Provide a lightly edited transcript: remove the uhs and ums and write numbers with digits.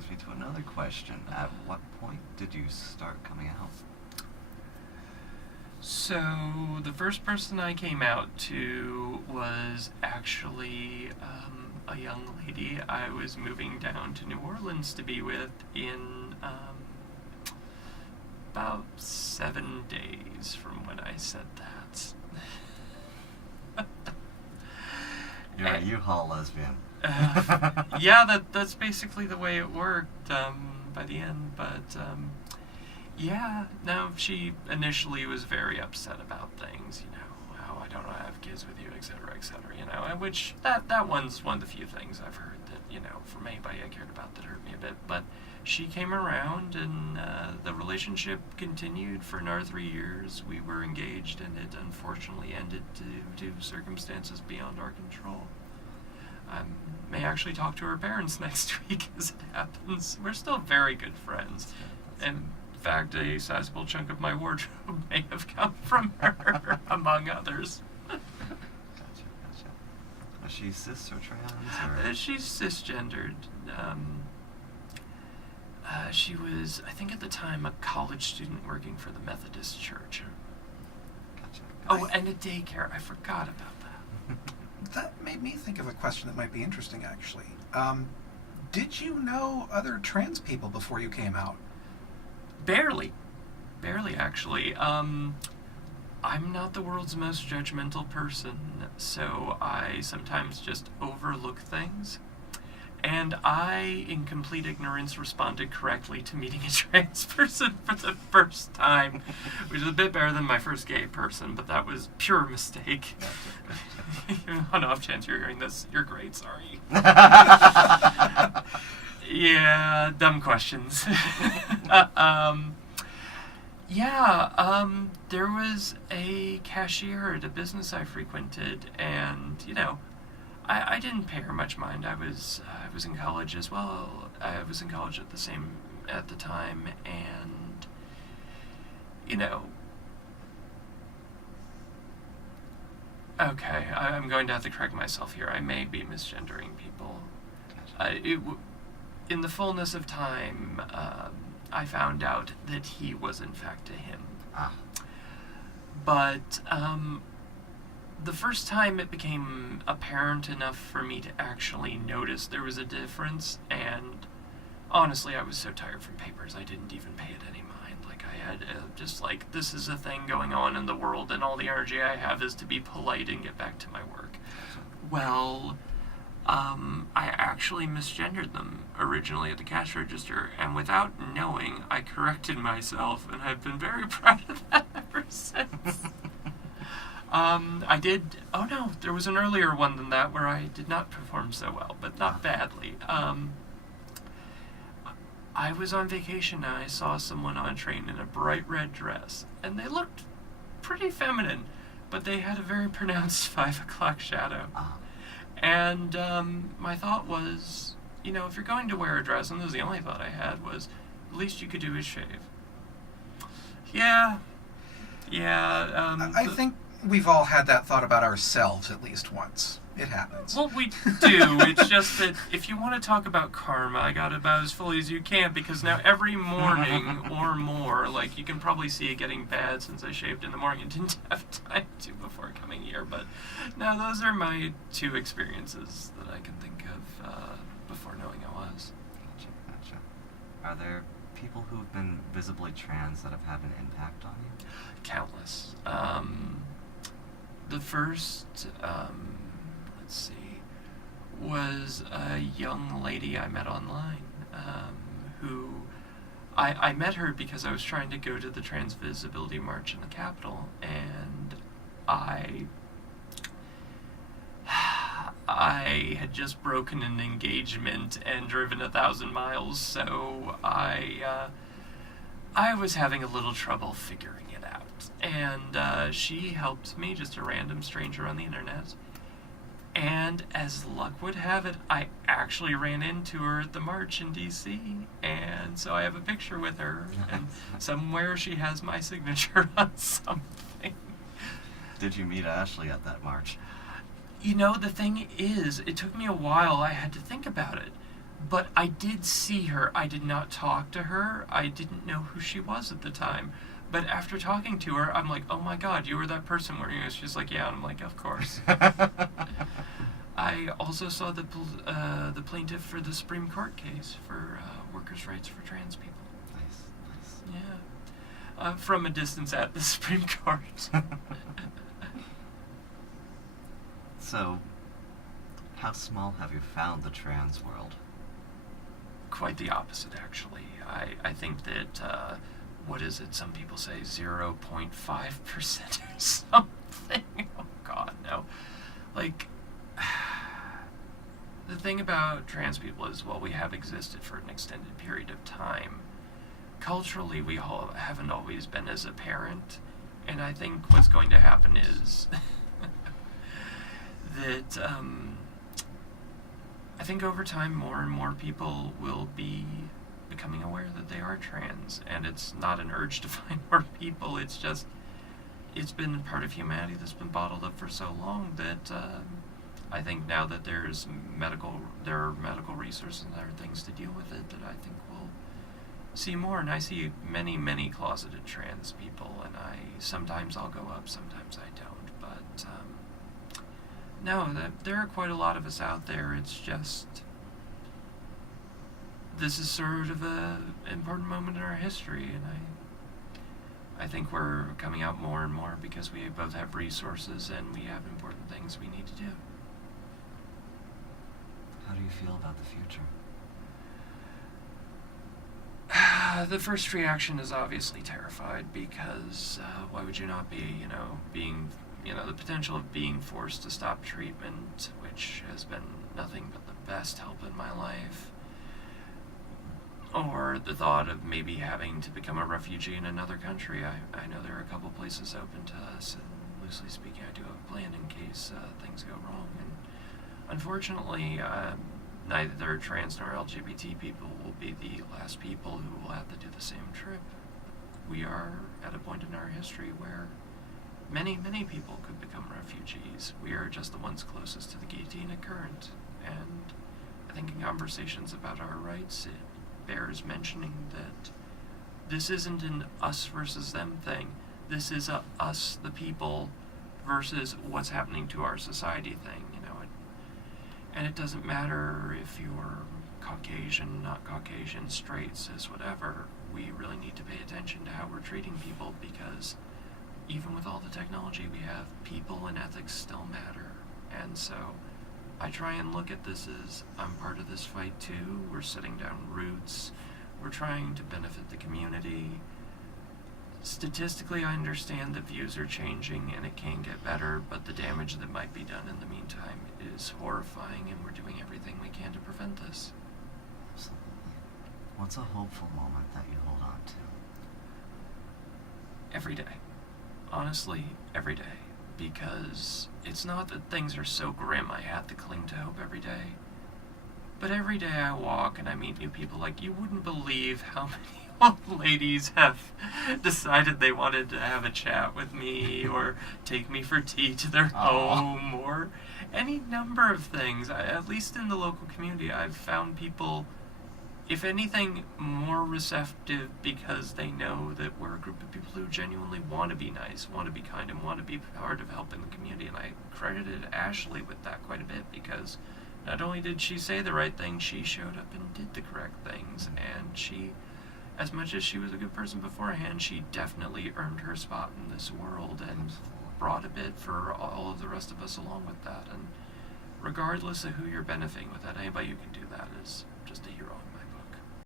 brings me to another question. At what point did you start coming out? So, the first person I came out to was actually a young lady I was moving down to New Orleans to be with in about 7 days from when I said that. You're a U-Haul lesbian. Yeah, that's basically the way it worked by the end, but yeah, no, she initially was very upset about things, you know, oh, I don't want to have kids with you, etc., you know, and which, that one's one of the few things I've heard that, you know, from anybody I cared about that hurt me a bit, but she came around and the relationship continued for another 3 years. We were engaged and it unfortunately ended due to circumstances beyond our control. I may actually talk to her parents next week as it happens. We're still very good friends. And in fact, a sizable chunk of my wardrobe may have come from her, among others. Gotcha. Was she cis or trans? Or? She's cisgendered. She was, I think at the time, a college student working for the Methodist Church. Gotcha. Oh, and a daycare. I forgot about that. That made me think of a question that might be interesting, actually. Did you know other trans people before you came out? Barely, actually. I'm not the world's most judgmental person, so I sometimes just overlook things. And I, in complete ignorance, responded correctly to meeting a trans person for the first time, which is a bit better than my first gay person, but that was pure mistake. On off chance you're hearing this, you're great, sorry. Yeah, dumb questions. There was a cashier at a business I frequented, and, you know, I didn't pay her much mind. I was in college as well. I was in college at the time, and, you know, okay, I'm going to have to correct myself here. I may be misgendering people. In the fullness of time, I found out that he was in fact a him. But the first time it became apparent enough for me to actually notice there was a difference, and honestly, I was so tired from papers, I didn't even pay it any mind. Like, I had just like, this is a thing going on in the world, and all the energy I have is to be polite and get back to my work. Well, I actually misgendered them originally at the cash register, and without knowing, I corrected myself, and I've been very proud of that ever since. Oh no, there was an earlier one than that where I did not perform so well, but not badly. I was on vacation and I saw someone on a train in a bright red dress, and they looked pretty feminine, but they had a very pronounced 5 o'clock shadow. And my thought was, you know, if you're going to wear a dress, and this was the only thought I had, was, the least you could do is shave. Yeah. I think we've all had that thought about ourselves at least once. It happens. Well, we do. It's just that if you want to talk about karma, I got about as fully as you can, because now every morning or more, like, you can probably see it getting bad since I shaved in the morning and didn't have time to before coming here. But no, those are my 2 experiences that I can think of before knowing I was. Gotcha. Are there people who've been visibly trans that have had an impact on you? Countless. The first, let's see, was a young lady I met online, who, I met her because I was trying to go to the Trans Visibility March in the Capitol, and I had just broken an engagement and driven 1,000 miles, so I was having a little trouble figuring it out. And she helped me, just a random stranger on the internet. And as luck would have it, I actually ran into her at the march in D.C. And so I have a picture with her, and somewhere she has my signature on something. Did you meet Ashley at that march? You know, the thing is, it took me a while. I had to think about it. But I did see her. I did not talk to her. I didn't know who she was at the time. But after talking to her, I'm like, oh my God, you were that person, weren't you? She's like, yeah. And I'm like, of course. I also saw the plaintiff for the Supreme Court case for workers' rights for trans people. Nice. Yeah. From a distance at the Supreme Court. So, how small have you found the trans world? Quite the opposite, actually. I think that, what is it? Some people say 0.5% or something. Oh, God, no. Like, the thing about trans people is, well, we have existed for an extended period of time. Culturally, we all haven't always been as apparent, and I think what's going to happen is that I think over time more and more people will be becoming aware that they are trans, and it's not an urge to find more people, it's just, it's been part of humanity that's been bottled up for so long that I think now that there are medical resources and other things to deal with it, that I think we'll see more. And I see many, many closeted trans people, and sometimes I'll go up, sometimes I don't. But no, there are quite a lot of us out there. It's just, this is sort of an important moment in our history, and I think we're coming out more and more because we both have resources and we have important things we need to do. How do you feel about the future? The first reaction is obviously terrified, because why would you not be, the potential of being forced to stop treatment, which has been nothing but the best help in my life, or the thought of maybe having to become a refugee in another country. I know there are a couple places open to us, and loosely speaking, I do have a plan in case things go wrong. And unfortunately, neither trans nor LGBT people will be the last people who will have to do the same trip. We are at a point in our history where many, many people could become refugees. We are just the ones closest to the guillotine at current. And I think in conversations about our rights, it bears mentioning that this isn't an us versus them thing. This is a us, the people, versus what's happening to our society thing. And it doesn't matter if you're Caucasian, not Caucasian, straight, cis, whatever. We really need to pay attention to how we're treating people, because even with all the technology we have, people and ethics still matter. And so I try and look at this as, I'm part of this fight too. We're setting down roots. We're trying to benefit the community. Statistically, I understand that views are changing and it can get better, but the damage that might be done in the meantime is horrifying, and we're doing everything we can to prevent this. Absolutely. What's a hopeful moment that you hold on to? Every day. Honestly, every day. Because it's not that things are so grim I have to cling to hope every day. But every day I walk and I meet new people. Like, you wouldn't believe how many old ladies have decided they wanted to have a chat with me, or take me for tea to their home, or any number of things. At least in the local community, I've found people, if anything, more receptive, because they know that we're a group of people who genuinely want to be nice, want to be kind, and want to be part of helping the community. And I credited Ashley with that quite a bit, because not only did she say the right thing, she showed up and did the correct things, and she, as much as she was a good person beforehand, she definitely earned her spot in this world and brought a bit for all of the rest of us along with that. And regardless of who you're benefiting with that, anybody who can do that is just a hero in my